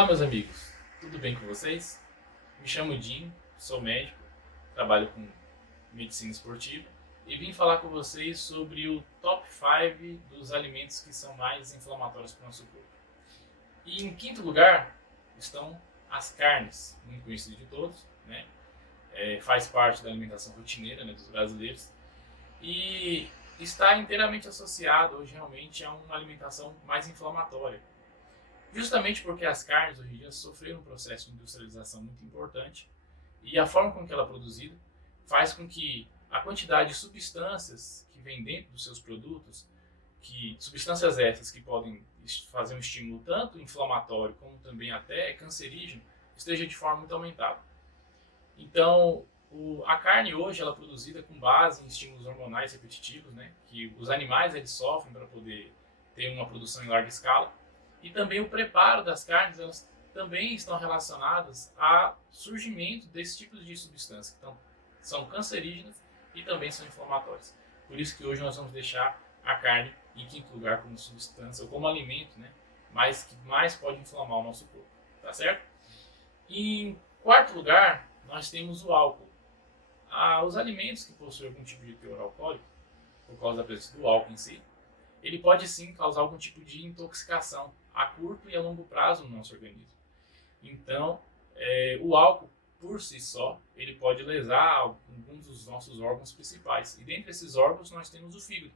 Olá, meus amigos, tudo bem com vocês? Me chamo Jim, sou médico, trabalho com medicina esportiva e vim falar com vocês sobre o top 5 dos alimentos que são mais inflamatórios para o nosso corpo. E em quinto lugar estão as carnes, muito conhecido de todos, né? Faz parte da alimentação rotineira, né, dos brasileiros e está inteiramente associado hoje realmente a uma alimentação mais inflamatória. Justamente porque as carnes hoje em dia sofreram um processo de industrialização muito importante e a forma com que ela é produzida faz com que a quantidade de substâncias que vem dentro dos seus produtos, que substâncias essas que podem fazer um estímulo tanto inflamatório como também até cancerígeno, esteja de forma muito aumentada. Então, a carne hoje ela é produzida com base em estímulos hormonais repetitivos, né, que os animais eles sofrem para poder ter uma produção em larga escala. E também o preparo das carnes, elas também estão relacionadas ao surgimento desses tipos de substâncias, que são cancerígenas e também são inflamatórias. Por isso que hoje nós vamos deixar a carne em quinto lugar como substância, ou como alimento, né, que mais pode inflamar o nosso corpo, tá certo? E em quarto lugar, nós temos o álcool. Os alimentos que possuem algum tipo de teor alcoólico, por causa da presença do álcool em si, ele pode sim causar algum tipo de intoxicação a curto e a longo prazo no nosso organismo. Então, o álcool, por si só, ele pode lesar alguns dos nossos órgãos principais. E dentre esses órgãos nós temos o fígado,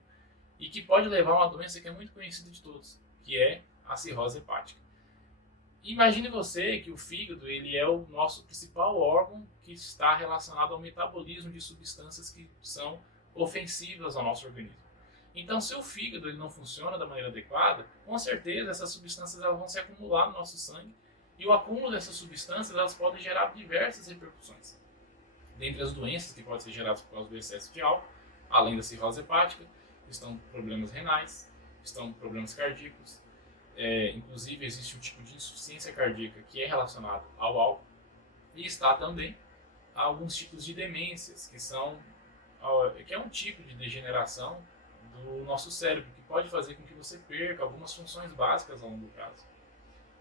e que pode levar a uma doença que é muito conhecida de todos, que é a cirrose hepática. Imagine você que o fígado ele é o nosso principal órgão que está relacionado ao metabolismo de substâncias que são ofensivas ao nosso organismo. Então, se o fígado ele não funciona da maneira adequada, com certeza essas substâncias elas vão se acumular no nosso sangue e o acúmulo dessas substâncias elas podem gerar diversas repercussões. Dentre as doenças que podem ser geradas por causa do excesso de álcool, além da cirrose hepática, estão problemas renais, estão problemas cardíacos, inclusive existe um tipo de insuficiência cardíaca que é relacionado ao álcool e está também alguns tipos de demências que é um tipo de degeneração do nosso cérebro, que pode fazer com que você perca algumas funções básicas a longo prazo.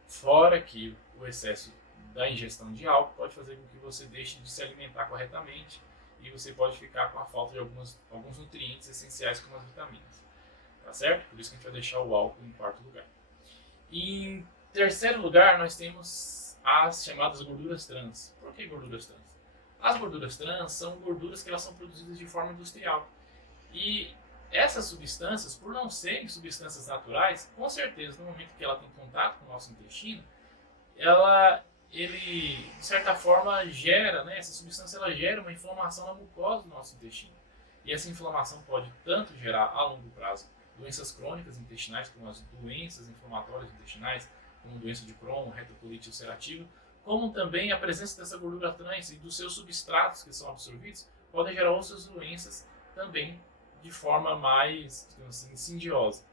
Fora que o excesso da ingestão de álcool pode fazer com que você deixe de se alimentar corretamente e você pode ficar com a falta de alguns nutrientes essenciais como as vitaminas. Tá certo? Por isso que a gente vai deixar o álcool em quarto lugar. E em terceiro lugar, nós temos as chamadas gorduras trans. Por que gorduras trans? As gorduras trans são gorduras que elas são produzidas de forma industrial. E essas substâncias, por não serem substâncias naturais, com certeza, no momento que ela tem contato com o nosso intestino, ele de certa forma gera, né, essa substância ela gera uma inflamação na mucosa do nosso intestino. E essa inflamação pode tanto gerar a longo prazo doenças crônicas intestinais, como as doenças inflamatórias intestinais, como doença de Crohn, retocolite ulcerativa, como também a presença dessa gordura trans e dos seus substratos que são absorvidos podem gerar outras doenças também de forma mais, digamos assim, insidiosa.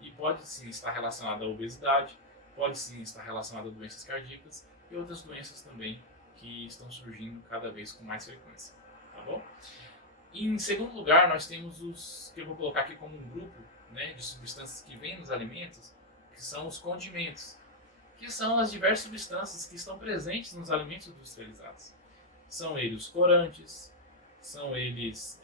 E pode sim estar relacionada à obesidade, pode sim estar relacionada a doenças cardíacas e outras doenças também que estão surgindo cada vez com mais frequência. Tá bom? E em segundo lugar, nós temos os que eu vou colocar aqui como um grupo, né, de substâncias que vêm nos alimentos, que são os condimentos, que são as diversas substâncias que estão presentes nos alimentos industrializados. São eles os corantes, são eles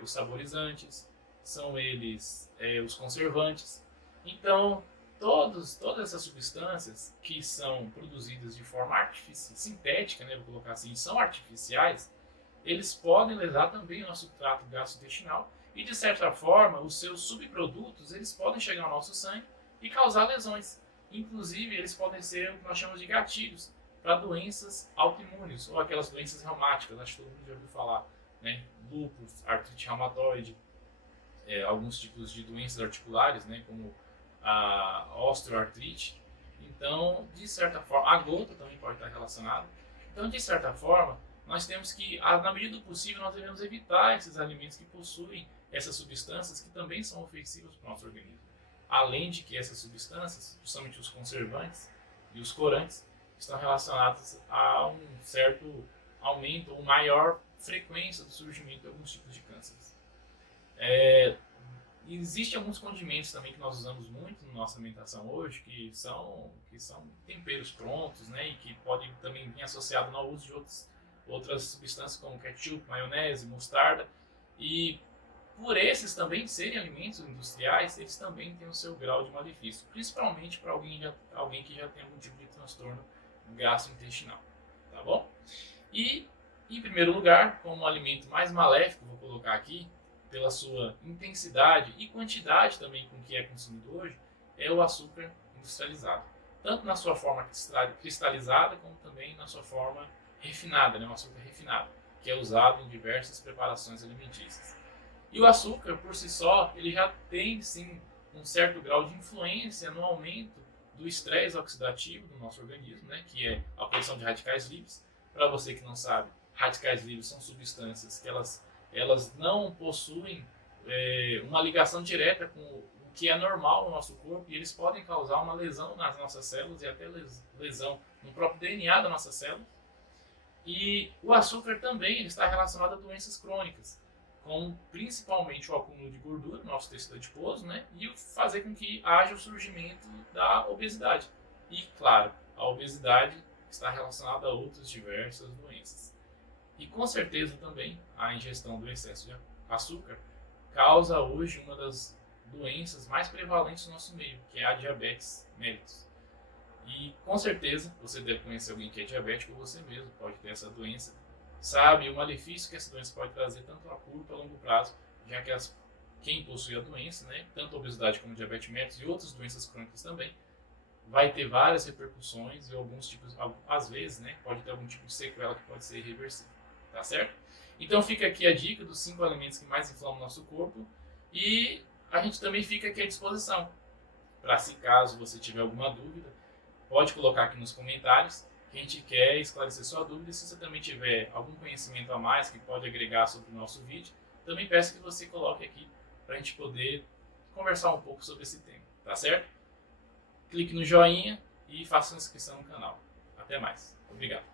os saborizantes, são eles os conservantes. Então, todas essas substâncias que são produzidas de forma sintética, né, vou colocar assim, são artificiais, eles podem lesar também o nosso trato gastrointestinal e, de certa forma, os seus subprodutos eles podem chegar ao nosso sangue e causar lesões. Inclusive, eles podem ser o que nós chamamos de gatilhos para doenças autoimunes ou aquelas doenças reumáticas, acho que todo mundo já ouviu falar, né? Lúpus, artrite reumatoide, alguns tipos de doenças articulares, né? Como a osteoartrite. Então, de certa forma, a gota também pode estar relacionada. Então, de certa forma, nós temos que, na medida do possível, nós devemos evitar esses alimentos que possuem essas substâncias que também são ofensivas para o nosso organismo. Além de que essas substâncias, principalmente os conservantes e os corantes, estão relacionados a um certo aumento ou maior frequência do surgimento de alguns tipos de cânceres. existem alguns condimentos também que nós usamos muito na nossa alimentação hoje, que são temperos prontos, né, e que podem também vir associados ao uso de outras substâncias como ketchup, maionese, mostarda. E por esses também serem alimentos industriais, eles também têm o seu grau de malefício, principalmente para alguém que já tem algum tipo de transtorno gastrointestinal, tá bom? E, em primeiro lugar, como alimento mais maléfico, vou colocar aqui, pela sua intensidade e quantidade também com que é consumido hoje, é o açúcar industrializado. Tanto na sua forma cristalizada, como também na sua forma refinada, né? O açúcar refinado, que é usado em diversas preparações alimentícias. E o açúcar, por si só, ele já tem, sim, um certo grau de influência no aumento do estresse oxidativo do nosso organismo, né? Que é a produção de radicais livres. Para você que não sabe, radicais livres são substâncias que elas não possuem uma ligação direta com o que é normal no nosso corpo, e eles podem causar uma lesão nas nossas células e até lesão no próprio DNA das nossas células. E o açúcar também ele está relacionado a doenças crônicas, como principalmente o acúmulo de gordura no nosso tecido adiposo, né, e fazer com que haja o surgimento da obesidade. E, claro, a obesidade está relacionada a outras diversas doenças. E com certeza também a ingestão do excesso de açúcar causa hoje uma das doenças mais prevalentes no nosso meio, que é a diabetes mellitus. E com certeza você deve conhecer alguém que é diabético, ou você mesmo pode ter essa doença, sabe o malefício que essa doença pode trazer tanto a curto e a longo prazo, já que quem possui a doença, né, tanto a obesidade como a diabetes mellitus e outras doenças crônicas também, vai ter várias repercussões e alguns tipos, às vezes, né, pode ter algum tipo de sequela que pode ser irreversível. Tá certo? Então fica aqui a dica dos 5 alimentos que mais inflamam o nosso corpo, e a gente também fica aqui à disposição para, se caso você tiver alguma dúvida, pode colocar aqui nos comentários, que a gente quer esclarecer sua dúvida. E se você também tiver algum conhecimento a mais que pode agregar sobre o nosso vídeo, também peço que você coloque aqui para a gente poder conversar um pouco sobre esse tema, tá certo? Clique no joinha e faça uma inscrição no canal. Até mais. Obrigado.